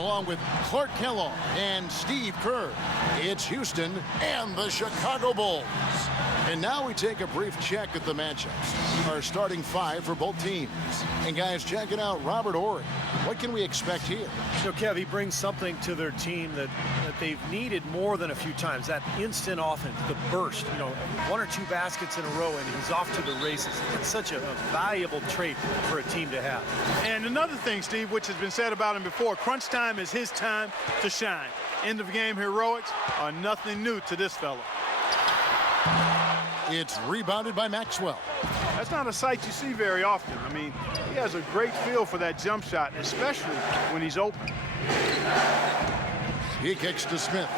Along with Clark Kellogg and Steve Kerr, it's Houston and the Chicago Bulls. And now we take a brief check at the matchups. Our starting five for both teams. And guys, check it out, Robert Horry. What can we expect here? Kev, he brings something to their team that they've needed more than a few times. That instant offense, the burst, one or two baskets in a row, and he's off to the races. It's such a valuable trait for a team to have. And another thing, Steve, which has been said about him before, crunch time is his time to shine. End of game heroics are nothing new to this fella. It's rebounded by Maxwell. That's not a sight you see very often. I mean, he has a great feel for that jump shot, especially when he's open. He kicks to Smith.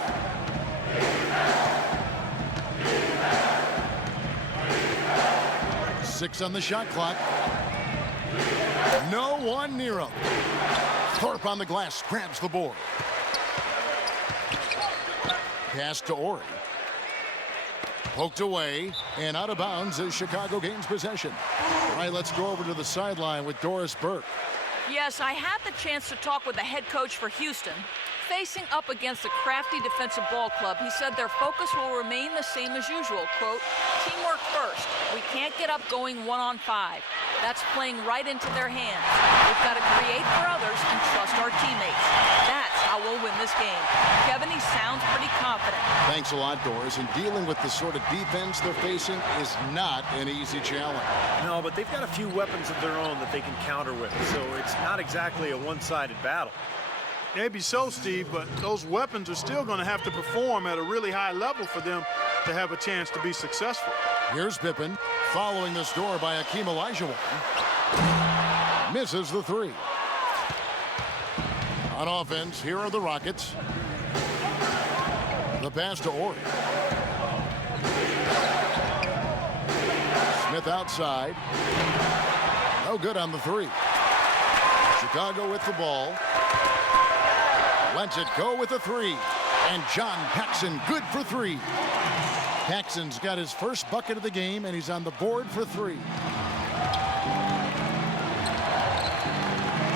Six on the shot clock. No one near him. Thorpe on the glass grabs the board. Pass to Horry. Poked away and out of bounds as Chicago gains possession. All right, let's go over to the sideline with Doris Burke. Yes, I had the chance to talk with the head coach for Houston. Facing up against a crafty defensive ball club, he said their focus will remain the same as usual. Quote, teamwork first. We can't get up going 1-on-5. That's playing right into their hands. We've got to create for others and trust our teammates. That's how we'll win this game. Kevin, he sounds pretty confident. Thanks a lot, Doris. And dealing with the sort of defense they're facing is not an easy challenge. No, but they've got a few weapons of their own that they can counter with, so it's not exactly a one-sided battle. Maybe so, Steve, but those weapons are still going to have to perform at a really high level for them to have a chance to be successful. Here's Pippen, following the score by Akeem Olajuwon. Misses the three. On offense, here are the Rockets. The pass to Horry. Smith outside. No good on the three. Chicago with the ball. Lets it go with a three. And John Paxson good for three. Paxson's got his first bucket of the game, and he's on the board for three.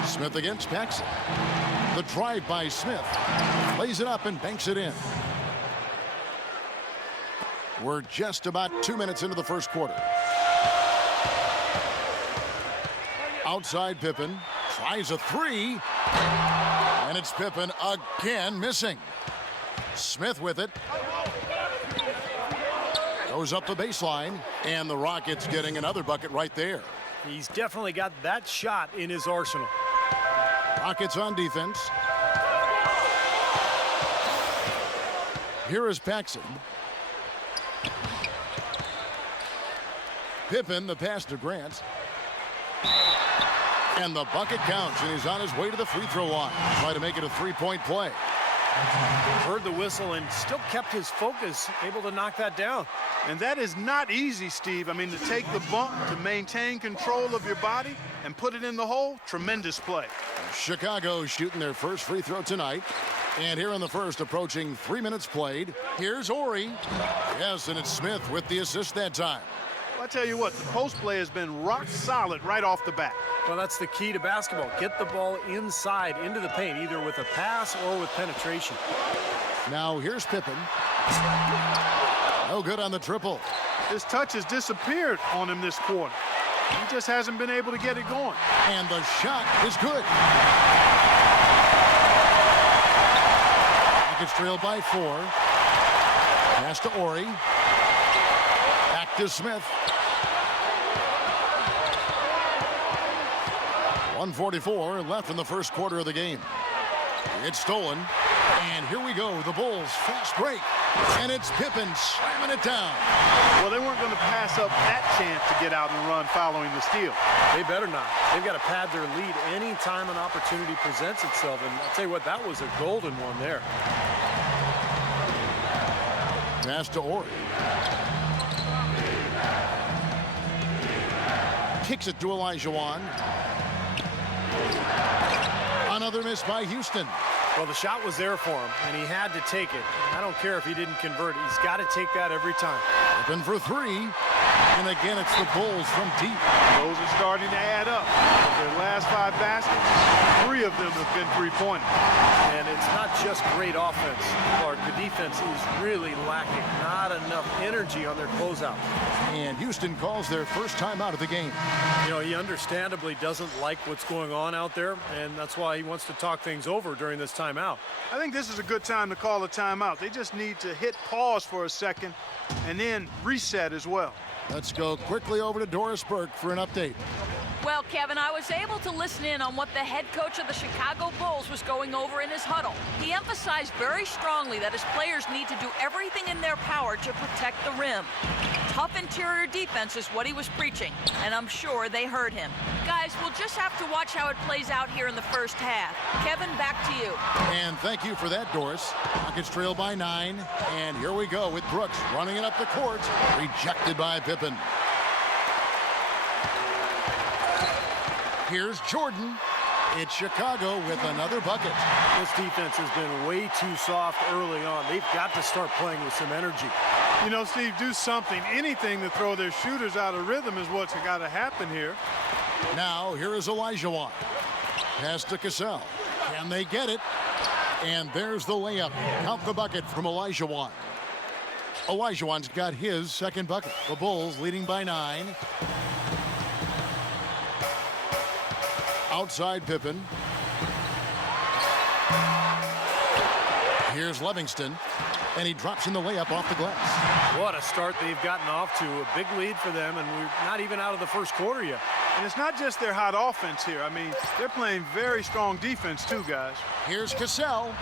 Smith against Paxson. The drive by Smith. Lays it up and banks it in. We're just about 2 minutes into the first quarter. Outside Pippen. Tries a three. And it's Pippen again missing. Smith with it. Goes up the baseline. And the Rockets getting another bucket right there. He's definitely got that shot in his arsenal. Rockets on defense. Here is Paxson. Pippen, the pass to Grant. And the bucket counts, and he's on his way to the free throw line. Try to make it a three-point play. Heard the whistle and still kept his focus, able to knock that down. And that is not easy, Steve. I mean, to take the bump, to maintain control of your body, and put it in the hole, tremendous play. Chicago shooting their first free throw tonight. And here in the first, approaching 3 minutes played, here's Horry. Yes, and it's Smith with the assist that time. Well, I tell you what, the post play has been rock solid right off the bat. Well, that's the key to basketball. Get the ball inside into the paint, either with a pass or with penetration. Now here's Pippen. No good on the triple. His touch has disappeared on him this quarter. He just hasn't been able to get it going. And the shot is good. Rockets trailed by 4. Pass to Horry. Back to Smith. 1:44 left in the first quarter of the game. It's stolen. And here we go. The Bulls fast break. And it's Pippen slamming it down. Well, they weren't going to pass up that chance to get out and run following the steal. They better not. They've got to pad their lead anytime an opportunity presents itself. And I'll tell you what, that was a golden one there. Pass to Horry. Kicks it to Olajuwon. Another miss by Houston. Well, the shot was there for him, and he had to take it. I don't care if he didn't convert it. He's got to take that every time. Open for three. And again, it's the Bulls from deep. Those are starting to add up. Their last 5 baskets, 3 of them have been three-pointers. And it's not just great offense, Clark. The defense is really lacking. Not enough energy on their closeout. And Houston calls their first timeout of the game. You know, he understandably doesn't like what's going on out there, and that's why he wants to talk things over during this timeout. I think this is a good time to call a timeout. They just need to hit pause for a second and then reset as well. Let's go quickly over to Doris Burke for an update. Well, Kevin, I was able to listen in on what the head coach of the Chicago Bulls was going over in his huddle. He emphasized very strongly that his players need to do everything in their power to protect the rim. Tough interior defense is what he was preaching, and I'm sure they heard him. Guys, we'll just have to watch how it plays out here in the first half. Kevin, back to you. And thank you for that, Doris. Rockets trail by 9, and here we go with Brooks running it up the court, rejected by Pippen. Here's Jordan. It's Chicago with another bucket. This defense has been way too soft early on. They've got to start playing with some energy. You know, Steve, do something, anything to throw their shooters out of rhythm is what's got to happen here. Now, here is Olajuwon. Pass to Cassell. Can they get it? And there's the layup. Count the bucket from Olajuwon. Olajuwon's got his second bucket. The Bulls leading by 9. Outside Pippen. Here's Livingston. And he drops in the layup off the glass. What a start they've gotten off to. A big lead for them, and we're not even out of the first quarter yet. And it's not just their hot offense here. I mean, they're playing very strong defense too, guys. Here's Cassell.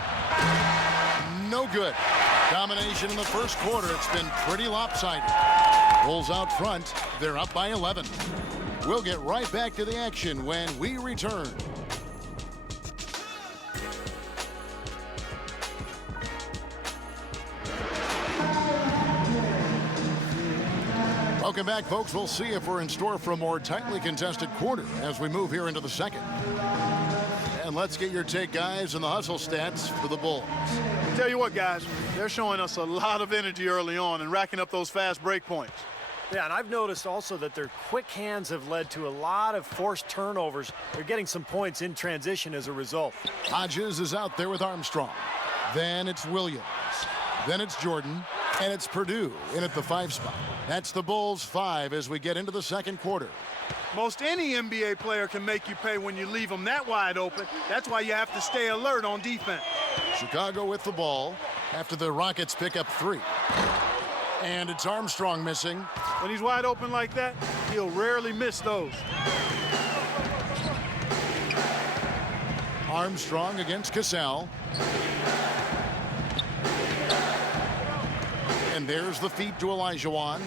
No good. Domination in the first quarter. It's been pretty lopsided. Bulls out front. They're up by 11. We'll get right back to the action when we return. Welcome back, folks. We'll see if we're in store for a more tightly contested quarter as we move here into the second. And let's get your take, guys, on the hustle stats for the Bulls. Tell you what, guys, they're showing us a lot of energy early on and racking up those fast break points. Yeah, and I've noticed also that their quick hands have led to a lot of forced turnovers. They're getting some points in transition as a result. Hodges is out there with Armstrong. Then it's Williams. Then it's Jordan. And it's Purdue in at the 5 spot. That's the Bulls 5 as we get into the second quarter. Most any NBA player can make you pay when you leave them that wide open. That's why you have to stay alert on defense. Chicago with the ball after the Rockets pick up 3. And it's Armstrong missing. When he's wide open like that, he'll rarely miss those. Armstrong against Cassell. And there's the feed to Olajuwon.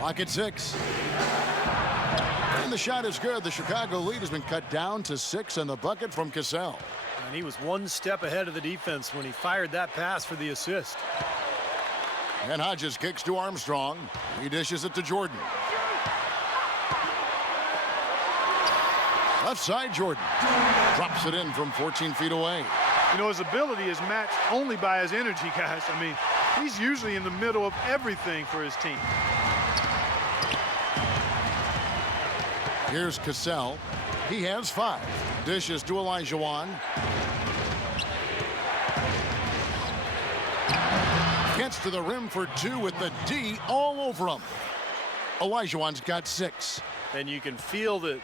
Clock at 6. And the shot is good. The Chicago lead has been cut down to 6 and the bucket from Cassell. And he was one step ahead of the defense when he fired that pass for the assist. And Hodges kicks to Armstrong. He dishes it to Jordan. Left side, Jordan. Drops it in from 14 feet away. You know, his ability is matched only by his energy, guys. I mean, he's usually in the middle of everything for his team. Here's Cassell. He has 5. Dishes to Olajuwon. Gets to the rim for 2 with the D all over him. Olajuwon's got 6. And you can feel the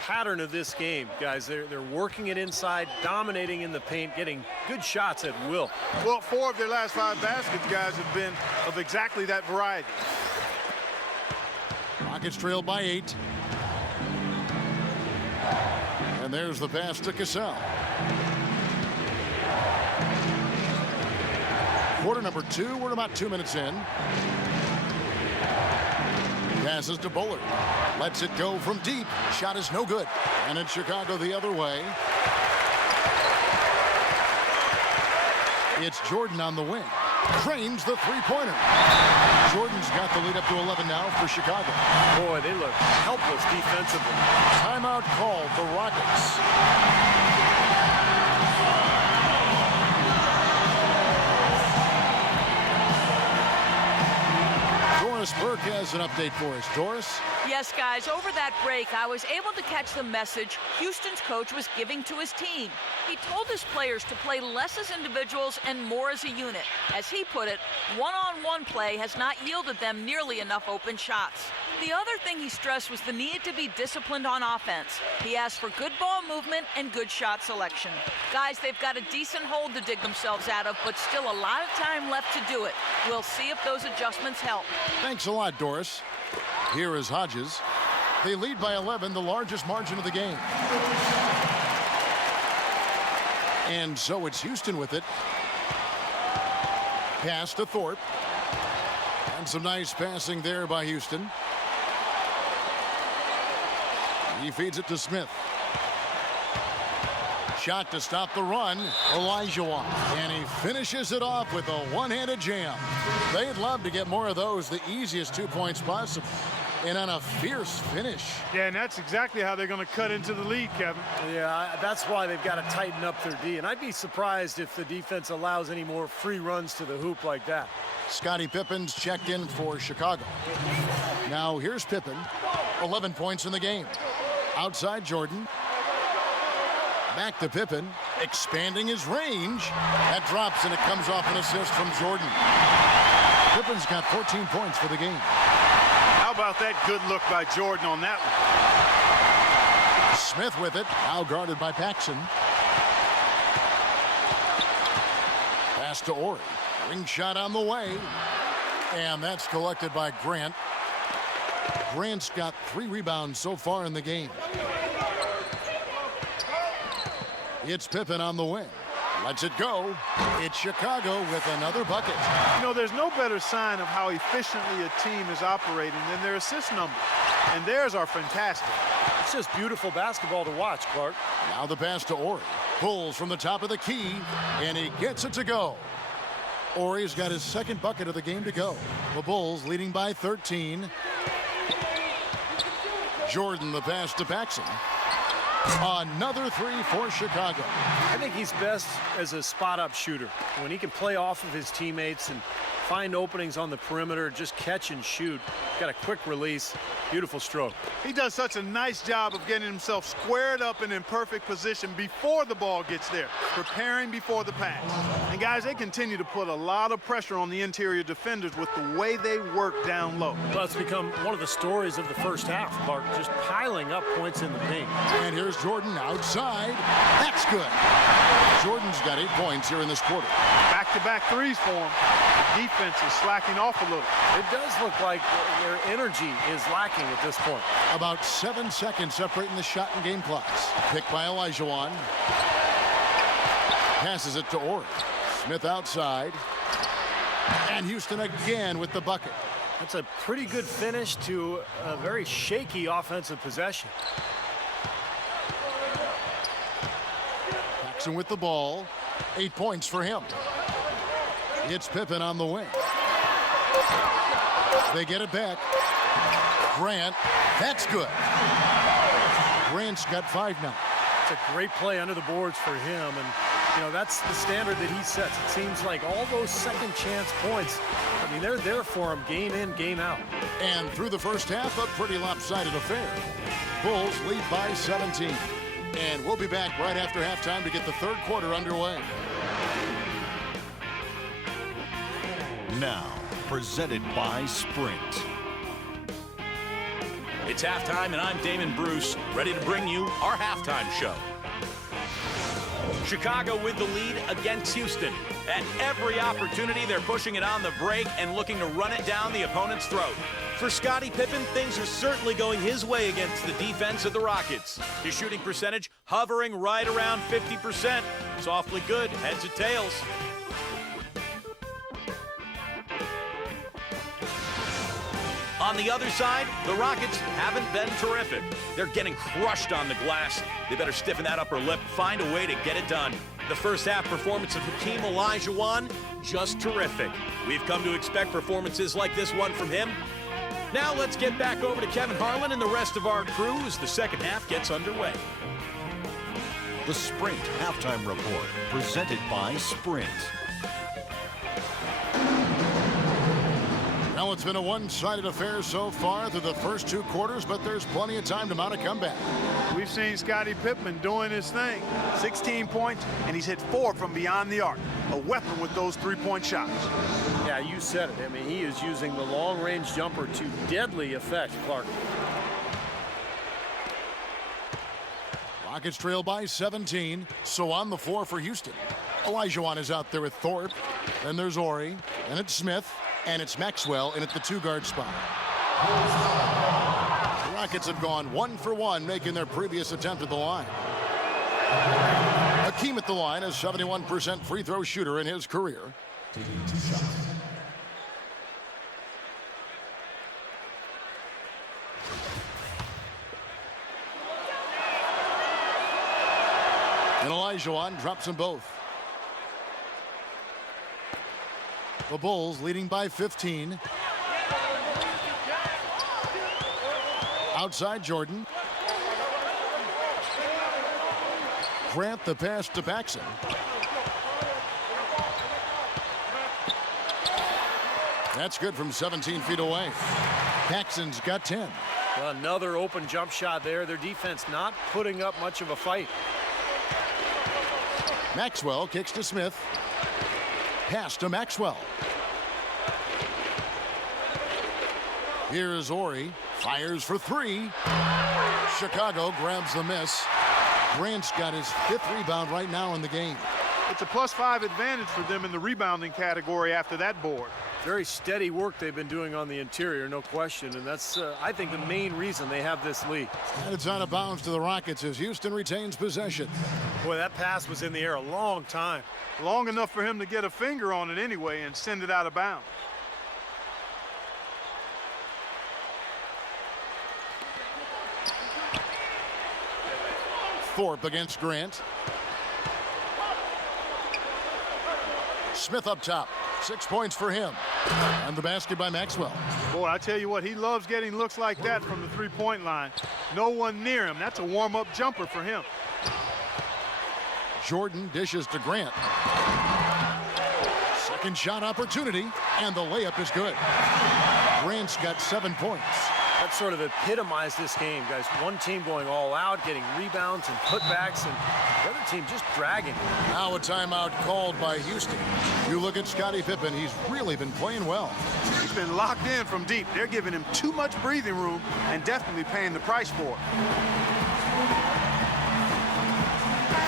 pattern of this game, guys. They're working it inside, dominating in the paint, getting good shots at will. Well, 4 of their last 5 baskets, guys, have been of exactly that variety. Rockets trail by 8. And there's the pass to Cassell. Quarter number 2. We're about 2 minutes in. Passes to Bullard. Lets it go from deep. Shot is no good. And it's Chicago the other way. It's Jordan on the wing. Cranes the three-pointer. Jordan's got the lead up to 11 now for Chicago. Boy, they look helpless defensively. Timeout called the Rockets. Brooke has an update for us. Doris? Yes, guys, over that break, I was able to catch the message Houston's coach was giving to his team. He told his players to play less as individuals and more as a unit. As he put it, one-on-one play has not yielded them nearly enough open shots. The other thing he stressed was the need to be disciplined on offense. He asked for good ball movement and good shot selection. Guys, they've got a decent hole to dig themselves out of, but still a lot of time left to do it. We'll see if those adjustments help. Thanks a lot, Doris. Here is Hodges. They lead by 11, the largest margin of the game. And so it's Houston with it. Pass to Thorpe. And some nice passing there by Houston. He feeds it to Smith. Shot to stop the run. Olajuwon. And he finishes it off with a one-handed jam. They'd love to get more of those, the easiest 2 points possible. And on a fierce finish. Yeah, and that's exactly how they're going to cut into the lead, Kevin. Yeah, that's why they've got to tighten up their D. And I'd be surprised if the defense allows any more free runs to the hoop like that. Scottie Pippen's checked in for Chicago. Now here's Pippen. 11 points in the game. Outside Jordan. Back to Pippen, expanding his range. That drops, and it comes off an assist from Jordan. Pippen's got 14 points for the game. How about that good look by Jordan on that one? Smith with it, now guarded by Paxson. Pass to Ori. Ring shot on the way. And that's collected by Grant. Grant's got 3 rebounds so far in the game. It's Pippen on the wing. Lets it go. It's Chicago with another bucket. You know, there's no better sign of how efficiently a team is operating than their assist numbers. And theirs are fantastic. It's just beautiful basketball to watch, Clark. Now the pass to Ori. Pulls from the top of the key, and he gets it to go. Ori's got his second bucket of the game to go. The Bulls leading by 13. Jordan the pass to Paxson. Another 3 for Chicago. I think he's best as a spot-up shooter. When he can play off of his teammates and find openings on the perimeter, just catch and shoot. Got a quick release. Beautiful stroke. He does such a nice job of getting himself squared up and in perfect position before the ball gets there, preparing before the pass. And guys, they continue to put a lot of pressure on the interior defenders with the way they work down low. Well, it's become one of the stories of the first half, Clark, just piling up points in the paint. And here's Jordan outside. That's good. Jordan's got 8 points here in this quarter. Back-to-back threes for him. The defense is slacking off a little. It does look like their energy is lacking at this point. About 7 seconds separating the shot and game clocks. Picked by Olajuwon. Passes it to Ori. Smith outside. And Houston again with the bucket. That's a pretty good finish to a very shaky offensive possession. Paxson with the ball. 8 points for him. It's Pippen on the wing. They get it back. Grant. That's good. Grant's got 5 now. It's a great play under the boards for him. And, you know, that's the standard that he sets. It seems like all those second chance points, I mean, they're there for him game in, game out. And through the first half, a pretty lopsided affair. Bulls lead by 17. And we'll be back right after halftime to get the third quarter underway. Now, presented by Sprint. It's halftime, and I'm Damon Bruce, ready to bring you our halftime show. Chicago with the lead against Houston. At every opportunity, they're pushing it on the break and looking to run it down the opponent's throat. For Scottie Pippen, things are certainly going his way against the defense of the Rockets. His shooting percentage hovering right around 50%. Softly good, heads or tails. On the other side, the Rockets haven't been terrific. They're getting crushed on the glass. They better stiffen that upper lip, find a way to get it done. The first half performance of Hakeem Olajuwon, just terrific. We've come to expect performances like this one from him. Now let's get back over to Kevin Harlan and the rest of our crew as the second half gets underway. The Sprint Halftime Report, presented by Sprint. Well, it's been a one-sided affair so far through the first 2 quarters, but there's plenty of time to mount a comeback. We've seen Scottie Pippen doing his thing. 16 points, and he's hit 4 from beyond the arc. A weapon with those three-point shots. Yeah, you said it. I mean, he is using the long-range jumper to deadly effect, Clark. Rockets trail by 17, so on the floor for Houston. Olajuwon is out there with Thorpe. Then there's Ori, and it's Smith, and it's Maxwell in at the 2-guard spot. The Rockets have gone 1 for 1, making their previous attempt at the line. Hakeem at the line, a 71% free throw shooter in his career. And Olajuwon drops them both. The Bulls leading by 15. Outside Jordan. Grant the pass to Paxson. That's good from 17 feet away. Paxson's got 10. Well, another open jump shot there. Their defense not putting up much of a fight. Maxwell kicks to Smith. Pass to Maxwell. Here's Ori. Fires for 3. Chicago grabs the miss. Grant's got his 5th rebound right now in the game. It's a +5 advantage for them in the rebounding category after that board. Very steady work they've been doing on the interior, no question. And that's, I think, the main reason they have this lead. And it's out of bounds to the Rockets as Houston retains possession. Boy, that pass was in the air a long time. Long enough for him to get a finger on it anyway and send it out of bounds. Thorpe against Grant. Smith up top. 6 points for him. And the basket by Maxwell. Boy, I tell you what, he loves getting looks like that from the three-point line. No one near him. That's a warm-up jumper for him. Jordan dishes to Grant. Second shot opportunity, and the layup is good. Grant's got 7 points. That sort of epitomized this game, guys. One team going all out, getting rebounds and putbacks, and the other team just dragging. Now a timeout called by Houston. You look at Scottie Pippen, he's really been playing well. He's been locked in from deep. They're giving him too much breathing room and definitely paying the price for it.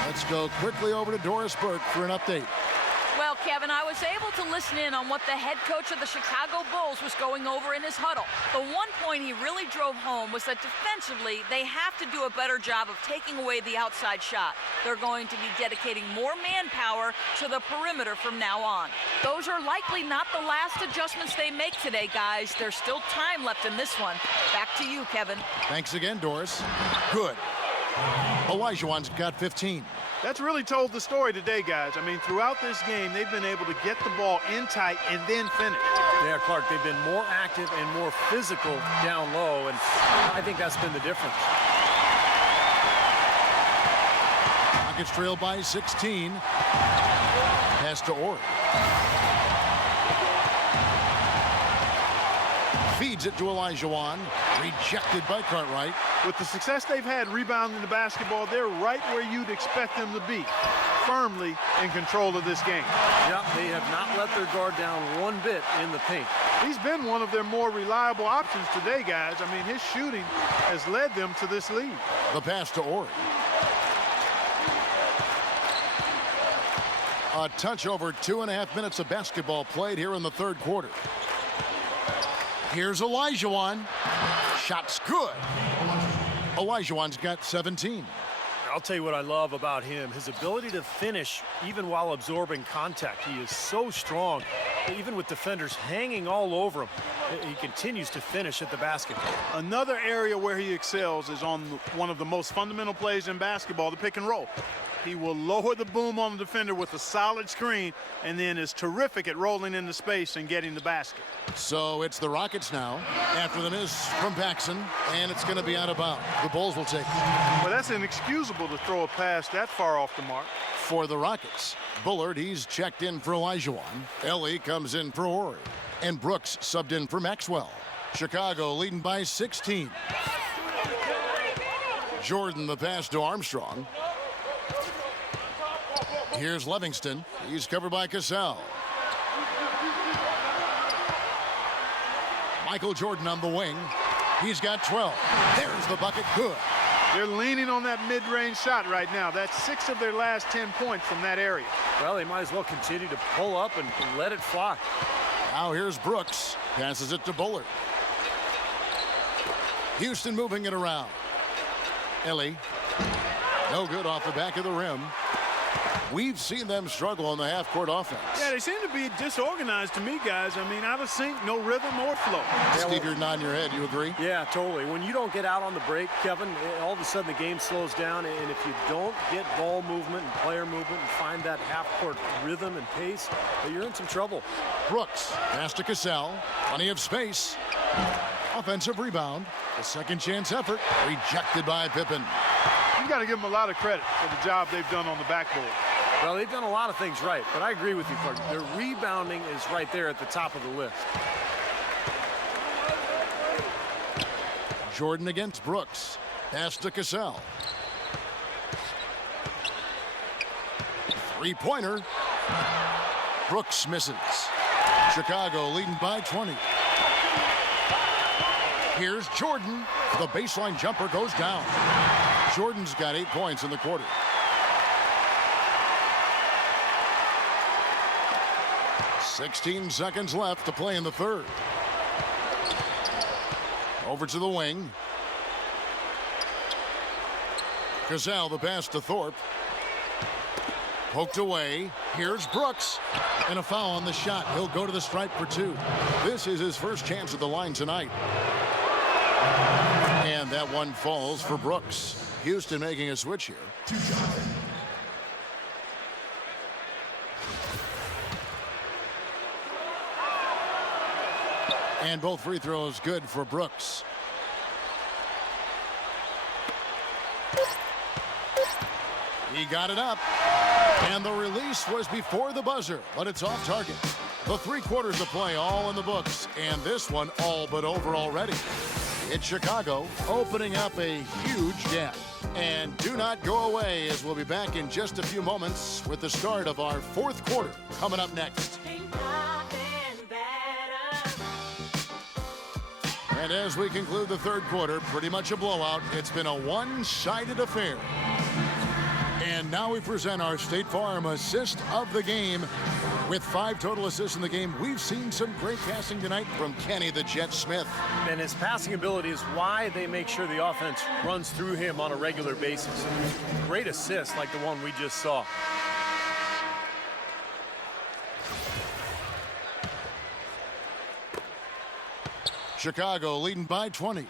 Let's go quickly over to Doris Burke for an update. Well, Kevin, I was able to listen in on what the head coach of the Chicago Bulls was going over in his huddle. The one point he really drove home was that defensively, they have to do a better job of taking away the outside shot. They're going to be dedicating more manpower to the perimeter from now on. Those are likely not the last adjustments they make today, guys. There's still time left in this one. Back to you, Kevin. Thanks again, Doris. Good. Olajuwon's got 15. That's really told the story today, guys. I mean, throughout this game, they've been able to get the ball in tight and then finish. Yeah, Clark, they've been more active and more physical down low, and I think that's been the difference. Rockets trail by 16. Pass to Ori. Feeds it to Olajuwon. Rejected by Cartwright. With the success they've had rebounding the basketball, they're right where you'd expect them to be, firmly in control of this game. Yeah, they have not let their guard down one bit in the paint. He's been one of their more reliable options today, guys. I mean, his shooting has led them to this lead. The pass to Ori. A touch over 2.5 minutes of basketball played here in the third quarter. Here's Olajuwon. Shot's good. Olajuwon's got 17. I'll tell you what I love about him, his ability to finish even while absorbing contact. He is so strong, even with defenders hanging all over him. He continues to finish at the basket. Another area where he excels is on one of the most fundamental plays in basketball, the pick and roll. He will lower the boom on the defender with a solid screen and then is terrific at rolling into space and getting the basket. So it's the Rockets now after the miss from Paxson, and it's going to be out of bounds. The Bulls will take it. Well, that's inexcusable to throw a pass that far off the mark. For the Rockets, Bullard, he's checked in for Olajuwon. Ellie comes in for Ori. And Brooks subbed in for Maxwell. Chicago leading by 16. Jordan the pass to Armstrong. Here's Livingston. He's covered by Cassell. Michael Jordan on the wing. He's got 12. There's the bucket. Good. They're leaning on that mid-range shot right now. That's 6 of their last 10 points from that area. Well, they might as well continue to pull up and let it fly. Now here's Brooks. Passes it to Bullard. Houston moving it around. Ellie. No good off the back of the rim. We've seen them struggle on the half-court offense. Yeah, they seem to be disorganized to me, guys. I mean, out of sync, no rhythm or flow. Steve, you're nodding your head. You agree? Yeah, totally. When you don't get out on the break, Kevin, all of a sudden the game slows down. And if you don't get ball movement and player movement and find that half-court rhythm and pace, you're in some trouble. Brooks, pass to Cassell. Plenty of space. Offensive rebound. A second chance effort. Rejected by Pippen. You got to give them a lot of credit for the job they've done on the backboard. Well, they've done a lot of things right, but I agree with you, Clark. Their rebounding is right there at the top of the list. Jordan against Brooks. Pass to Cassell. Three-pointer. Brooks misses. Chicago leading by 20. Here's Jordan. The baseline jumper goes down. Jordan's got 8 points in the quarter. "16 seconds left to play in the third. Over to the wing. Cassell the pass to Thorpe. Poked away. Here's Brooks. And a foul on the shot. He'll go to the stripe for 2. This is his first chance at the line tonight. And that one falls for Brooks. Houston making a switch here. And both free throws good for Brooks. He got it up. And the release was before the buzzer, but it's off target. The 3 quarters of play all in the books, and this one all but over already. It's Chicago opening up a huge gap. And do not go away, as we'll be back in just a few moments with the start of our 4th quarter coming up next. And as we conclude the 3rd quarter, pretty much a blowout. It's been a one-sided affair. And now we present our State Farm assist of the game. With 5 total assists in the game, we've seen some great passing tonight from Kenny the Jet Smith. And his passing ability is why they make sure the offense runs through him on a regular basis. Great assist like the one we just saw. Chicago leading by 20.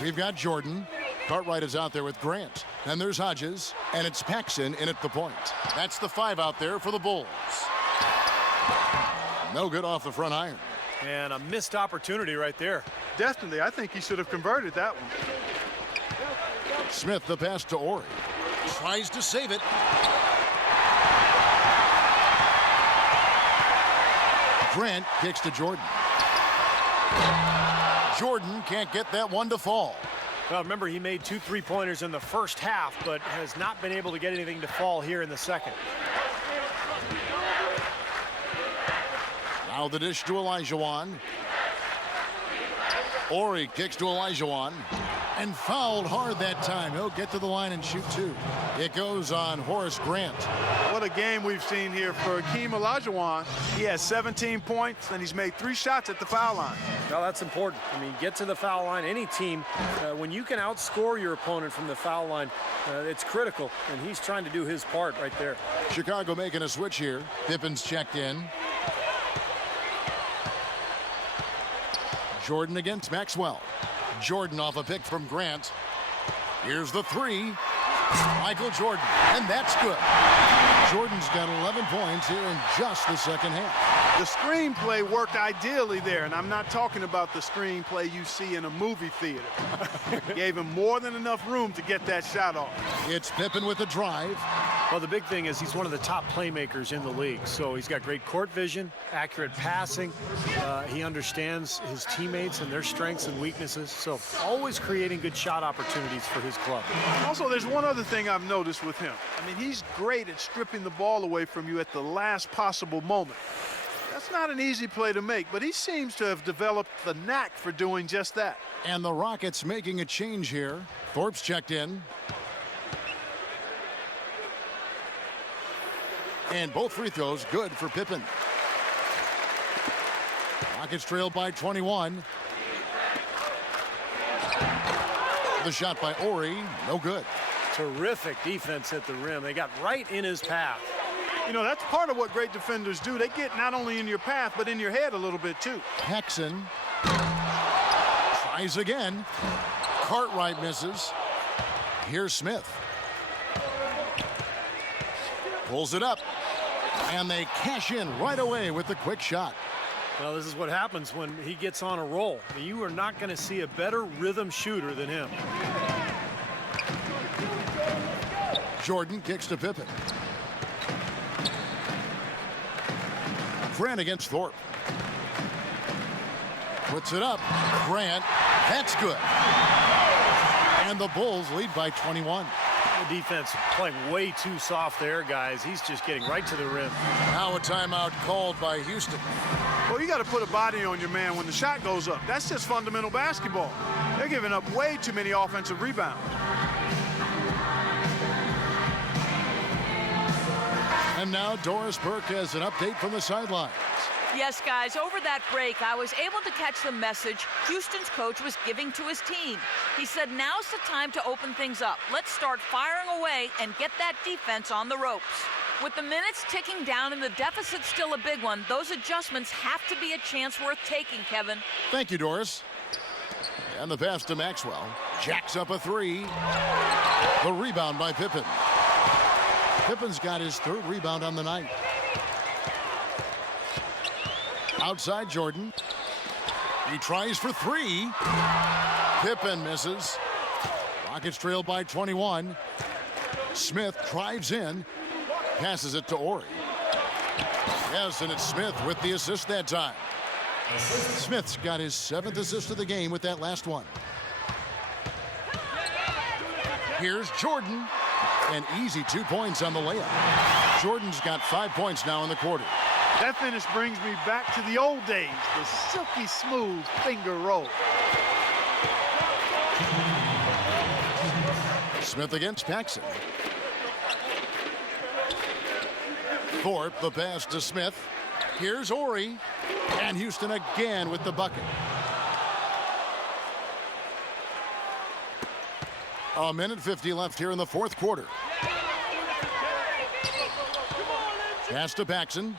We've got Jordan. Cartwright is out there with Grant. Then there's Hodges, and it's Paxson in at the point. That's the 5 out there for the Bulls. No good off the front iron. And a missed opportunity right there. Definitely, I think he should have converted that one. Smith the pass to Ori. Tries to save it. Grant kicks to Jordan. Jordan can't get that one to fall. Well, remember, he made 2 3-pointers in the first half, but has not been able to get anything to fall here in the second. Now the dish to Olajuwon. Ori kicks to Olajuwon. And fouled hard that time. He'll get to the line and shoot 2. It goes on Horace Grant. What a game we've seen here for Hakeem Olajuwon. He has 17 points, and he's made 3 shots at the foul line. Well, that's important. I mean, get to the foul line. Any team, when you can outscore your opponent from the foul line, it's critical, and he's trying to do his part right there. Chicago making a switch here. Pippen's checked in. Jordan against Maxwell. Jordan off a pick from Grant. Here's the 3. Michael Jordan, and that's good. Jordan's got 11 points here in just the second half. The screenplay worked ideally there, and I'm not talking about the screenplay you see in a movie theater. Gave him more than enough room to get that shot off. It's Pippen with the drive. Well, the big thing is he's one of the top playmakers in the league. So he's got great court vision, accurate passing. He understands his teammates and their strengths and weaknesses. So always creating good shot opportunities for his club. Also, there's one other thing I've noticed with him. I mean, he's great at stripping the ball away from you at the last possible moment. That's not an easy play to make, but he seems to have developed the knack for doing just that. And the Rockets making a change here. Thorpe's checked in. And both free throws good for Pippen. Rockets trail by 21. The shot by Ori, no good. Terrific defense at the rim. They got right in his path. You know, that's part of what great defenders do. They get not only in your path, but in your head a little bit, too. Paxson tries again. Cartwright misses. Here's Smith. Pulls it up. And they cash in right away with the quick shot. Well, this is what happens when he gets on a roll. I mean, you are not going to see a better rhythm shooter than him. Jordan kicks to Pippen. Grant against Thorpe. Puts it up. Grant. That's good. And the Bulls lead by 21. The defense playing way too soft there, guys. He's just getting right to the rim. Now a timeout called by Houston. Well, you got to put a body on your man when the shot goes up. That's just fundamental basketball. They're giving up way too many offensive rebounds. And now Doris Burke has an update from the sidelines. Yes, guys, over that break, I was able to catch the message Houston's coach was giving to his team. He said, now's the time to open things up. Let's start firing away and get that defense on the ropes. With the minutes ticking down and the deficit still a big one, those adjustments have to be a chance worth taking, Kevin. Thank you, Doris. And the pass to Maxwell. Jacks up a three. The rebound by Pippen. Pippen's got his third rebound on the night. Outside Jordan. He tries for three. Pippen misses. Rockets trail by 21. Smith drives in. Passes it to Ori. Yes, and it's Smith with the assist that time. Smith's got his 7th assist of the game with that last one. Here's Jordan. An easy 2 points on the layup. Jordan's got 5 points now in the quarter. That finish brings me back to the old days, the silky smooth finger roll. Smith against Paxson. Thorpe, the pass to Smith. Here's Ori. And Houston again with the bucket. A minute 50 left here in the fourth quarter. Pass to Paxson.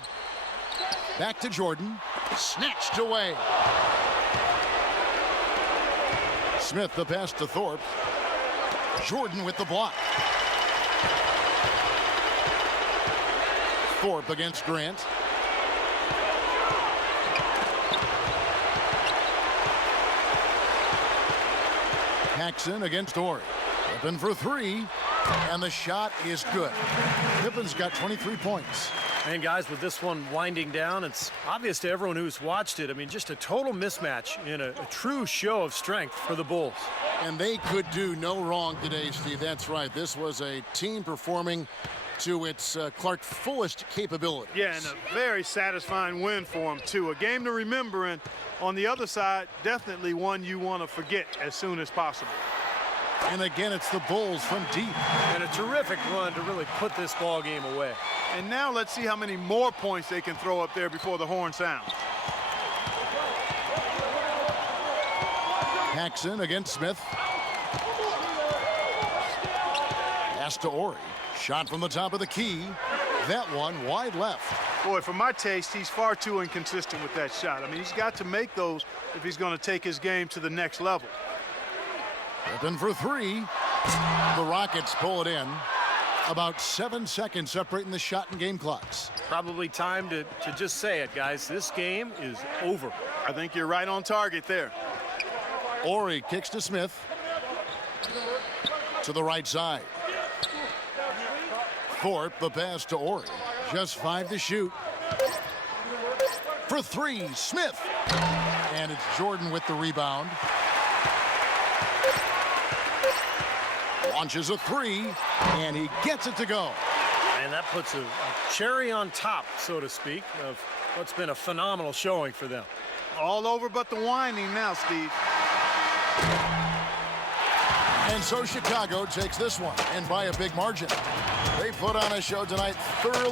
Back to Jordan. Snatched away. Smith the pass to Thorpe. Jordan with the block. Thorpe against Grant. Paxson against Ori. Pippen for three. And the shot is good. Pippen's got 23 points. And guys, with this one winding down, it's obvious to everyone who's watched it. I mean, just a total mismatch in a true show of strength for the Bulls. And they could do no wrong today, Steve. That's right. This was a team performing to its Clark fullest capabilities. Yeah, and a very satisfying win for them, too. A game to remember, and on the other side, definitely one you want to forget as soon as possible. And again, it's the Bulls from deep. And a terrific run to really put this ball game away. And now let's see how many more points they can throw up there before the horn sounds. Paxson against Smith. Pass to Ori. Shot from the top of the key. That one wide left. Boy, for my taste, he's far too inconsistent with that shot. I mean, he's got to make those if he's going to take his game to the next level. Pippen for three. The Rockets pull it in. About 7 seconds separating the shot and game clocks. Probably time to just say it, guys. This game is over. I think you're right on target there. Ori kicks to Smith. To the right side. Thorpe, the pass to Ori. Just 5 to shoot. For 3, Smith. And it's Jordan with the rebound. Launches a 3, and he gets it to go. And that puts a cherry on top, so to speak, of what's been a phenomenal showing for them. All over but the winding now, Steve. And so Chicago takes this one, and by a big margin. They put on a show tonight thoroughly.